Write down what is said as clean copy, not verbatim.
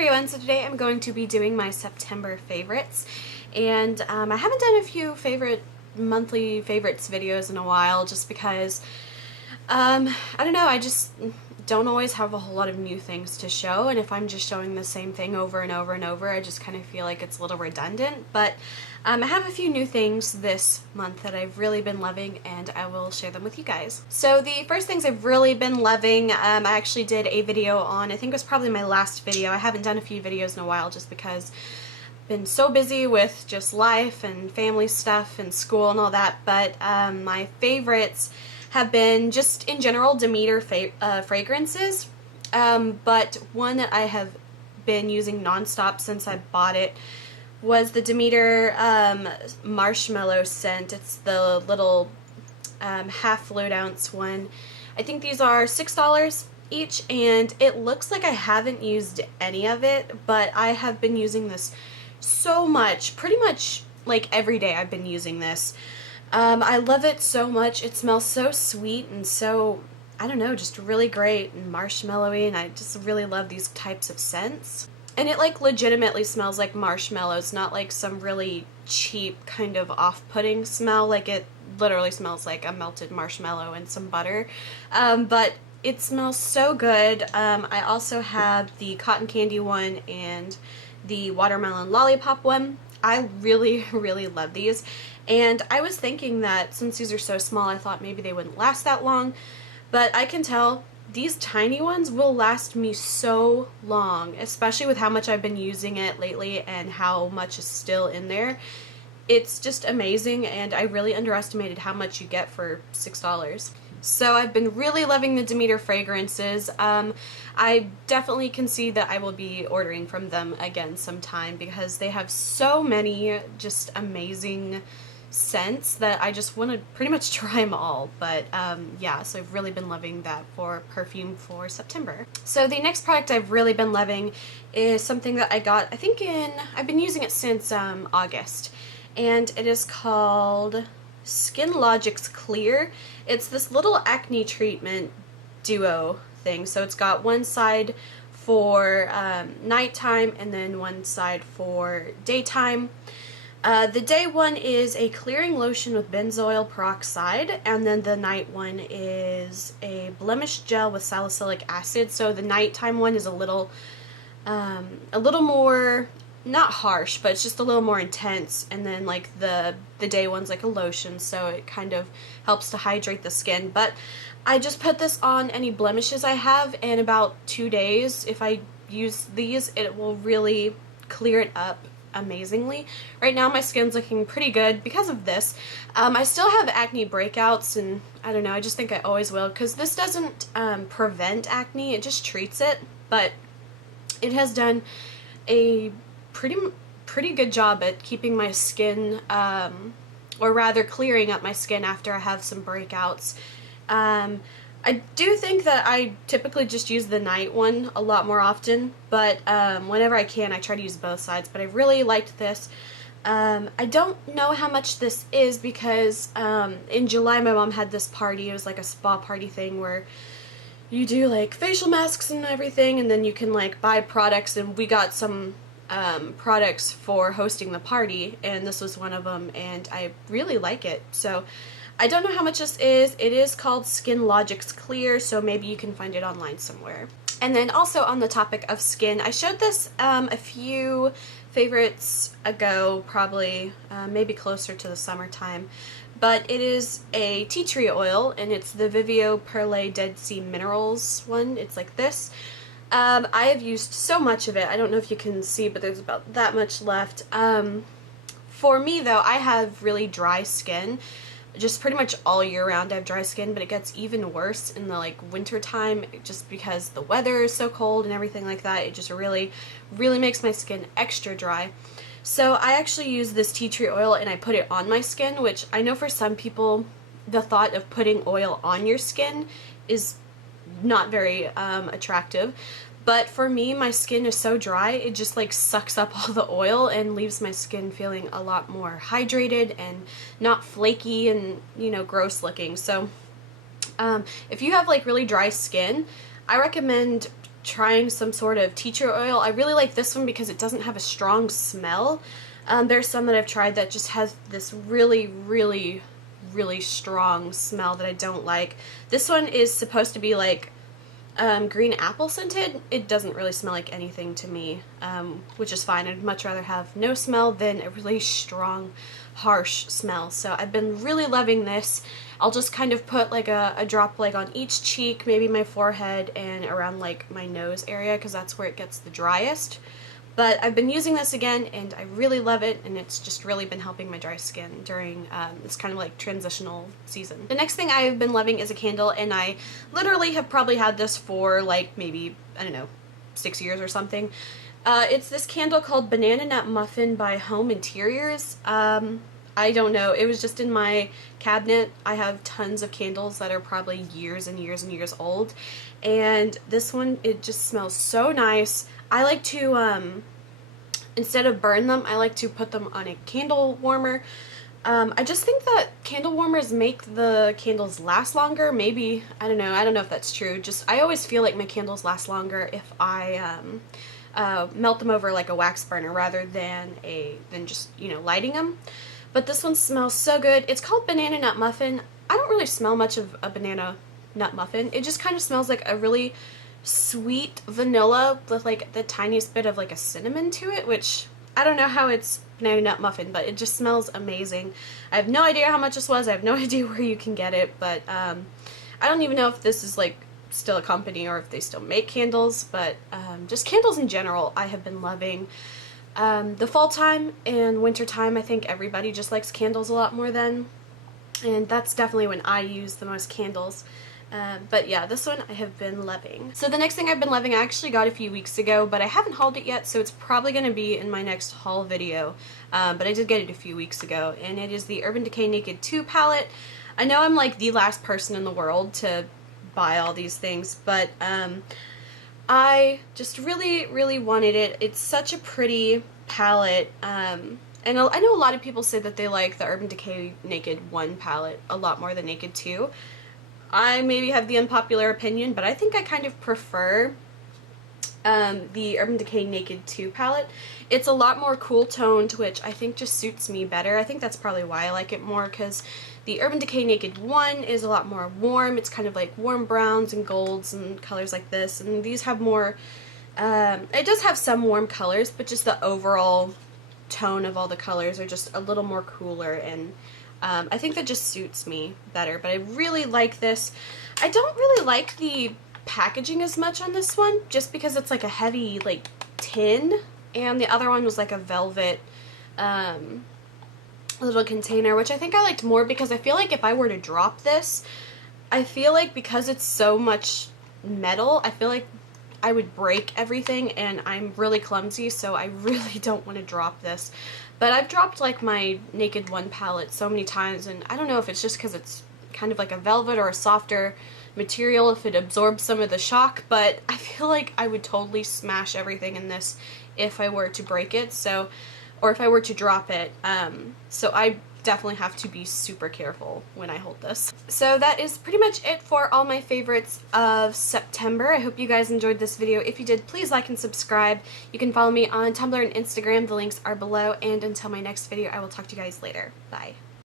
everyone, so today I'm going to be doing my September favorites, and I haven't done a few monthly favorites videos in a while just because, I don't know, I just don't always have a whole lot of new things to show, and if I'm just showing the same thing over and over and over, I just kind of feel like it's a little redundant, but I have a few new things this month that I've really been loving, and I will share them with you guys. So the first things I've really been loving, I actually did a video on, I think it was probably my last video. I haven't done a few videos in a while just because I've been so busy with just life and family stuff and school and all that, but my favorites have been just in general Demeter fragrances, but one that I have been using nonstop since I bought it was the Demeter Marshmallow scent. It's the little half float ounce one. I think these are $6 each, and it looks like I haven't used any of it, but I have been using this so much, pretty much like every day I've been using this. I love it so much. It smells so sweet and so, I don't know, just really great and marshmallowy, and I just really love these types of scents. And it like legitimately smells like marshmallows, not like some really cheap kind of off-putting smell. Like it literally smells like a melted marshmallow and some butter. But it smells so good. I also have the cotton candy one and the watermelon lollipop one. I really, really love these. And I was thinking that since these are so small, I thought maybe they wouldn't last that long. But I can tell these tiny ones will last me so long, especially with how much I've been using it lately and how much is still in there. It's just amazing, and I really underestimated how much you get for $6. So I've been really loving the Demeter fragrances. I definitely can see that I will be ordering from them again sometime because they have so many just amazing scents that I just want to pretty much try them all. But yeah, so I've really been loving that for perfume for September. So the next product I've really been loving is something that I got, I think I've been using it since August, and it is called SkinLogics Clear. It's this little acne treatment duo thing. So it's got one side for nighttime and then one side for daytime. The day one is a clearing lotion with benzoyl peroxide, and then the night one is a blemish gel with salicylic acid. So the nighttime one is a little more, not harsh, but it's just a little more intense, and then like the day one's like a lotion, so it kind of helps to hydrate the skin. But I just put this on any blemishes I have, and about 2 days, if I use these, it will really clear it up amazingly. Right now my skin's looking pretty good because of this. I still have acne breakouts, and I don't know, I just think I always will, because this doesn't prevent acne, it just treats it, but it has done a pretty good job at keeping my skin, or rather clearing up my skin after I have some breakouts. I do think that I typically just use the night one a lot more often, but whenever I can, I try to use both sides. But I really liked this. I don't know how much this is because in July my mom had this party. It was like a spa party thing where you do like facial masks and everything, and then you can like buy products, and we got some products for hosting the party, and this was one of them, and I really like it. So I don't know how much this is. It is called SkinLogics Clear, so maybe you can find it online somewhere. And then also on the topic of skin, I showed this a few favorites ago, probably maybe closer to the summertime, but it is a tea tree oil, and it's the Vivo Perle Dead Sea Minerals one. It's like this. I have used so much of it. I don't know if you can see, but there's about that much left. For me though, I have really dry skin. Just pretty much all year round I have dry skin, but it gets even worse in the like winter time just because the weather is so cold and everything like that. It just really makes my skin extra dry. So I actually use this tea tree oil and I put it on my skin, which I know for some people the thought of putting oil on your skin is not very attractive. But for me, my skin is so dry, it just like sucks up all the oil and leaves my skin feeling a lot more hydrated and not flaky and, you know, gross looking. So if you have like really dry skin, I recommend trying some sort of tea tree oil. I really like this one because it doesn't have a strong smell. There's some that I've tried that just has this really, really, really strong smell that I don't like. This one is supposed to be like green apple scented. It doesn't really smell like anything to me, which is fine. I'd much rather have no smell than a really strong, harsh smell. So I've been really loving this. I'll just kind of put like a drop like on each cheek, maybe my forehead, and around like my nose area because that's where it gets the driest. But I've been using this again and I really love it, and it's just really been helping my dry skin during this kind of like transitional season. The next thing I've been loving is a candle, and I literally have probably had this for like maybe, I don't know, 6 years or something. It's this candle called Banana Nut Muffin by Home Interiors. I don't know, it was just in my cabinet. I have tons of candles that are probably years and years and years old, and this one, it just smells so nice. I like to, instead of burn them, I like to put them on a candle warmer. I just think that candle warmers make the candles last longer. Maybe, I don't know if that's true. Just, I always feel like my candles last longer if I melt them over like a wax burner rather than just, you know, lighting them. But this one smells so good. It's called Banana Nut Muffin. I don't really smell much of a banana nut muffin. It just kind of smells like a really sweet vanilla with like the tiniest bit of like a cinnamon to it, which I don't know how it's banana nut muffin, but it just smells amazing. I have no idea how much this was. I have no idea where you can get it, but I don't even know if this is like still a company or if they still make candles, but just candles in general I have been loving. The fall time and winter time, I think everybody just likes candles a lot more then, and that's definitely when I use the most candles. But yeah, this one I have been loving. So the next thing I've been loving, I actually got a few weeks ago, but I haven't hauled it yet, so it's probably going to be in my next haul video. But I did get it a few weeks ago, and it is the Urban Decay Naked 2 palette. I know I'm like the last person in the world to buy all these things, but I just really, really wanted it. It's such a pretty palette, and I know a lot of people say that they like the Urban Decay Naked 1 palette a lot more than Naked 2. I maybe have the unpopular opinion, but I think I kind of prefer the Urban Decay Naked 2 palette. It's a lot more cool toned, which I think just suits me better. I think that's probably why I like it more, because the Urban Decay Naked 1 is a lot more warm. It's kind of like warm browns and golds and colors like this, and these have more, it does have some warm colors, but just the overall tone of all the colors are just a little more cooler, and I think that just suits me better. But I really like this. I don't really like the packaging as much on this one, just because it's like a heavy like tin, and the other one was like a velvet little container, which I think I liked more, because I feel like if I were to drop this, I feel like because it's so much metal, I feel like I would break everything, and I'm really clumsy, so I really don't want to drop this. But I've dropped like my Naked 1 palette so many times, and I don't know if it's just because it's kind of like a velvet or a softer material, if it absorbs some of the shock, but I feel like I would totally smash everything in this if I were to break it, so, or if I were to drop it. So I definitely have to be super careful when I hold this. So that is pretty much it for all my favorites of September. I hope you guys enjoyed this video. If you did, please like and subscribe. You can follow me on Tumblr and Instagram. The links are below, and until my next video, I will talk to you guys later. Bye.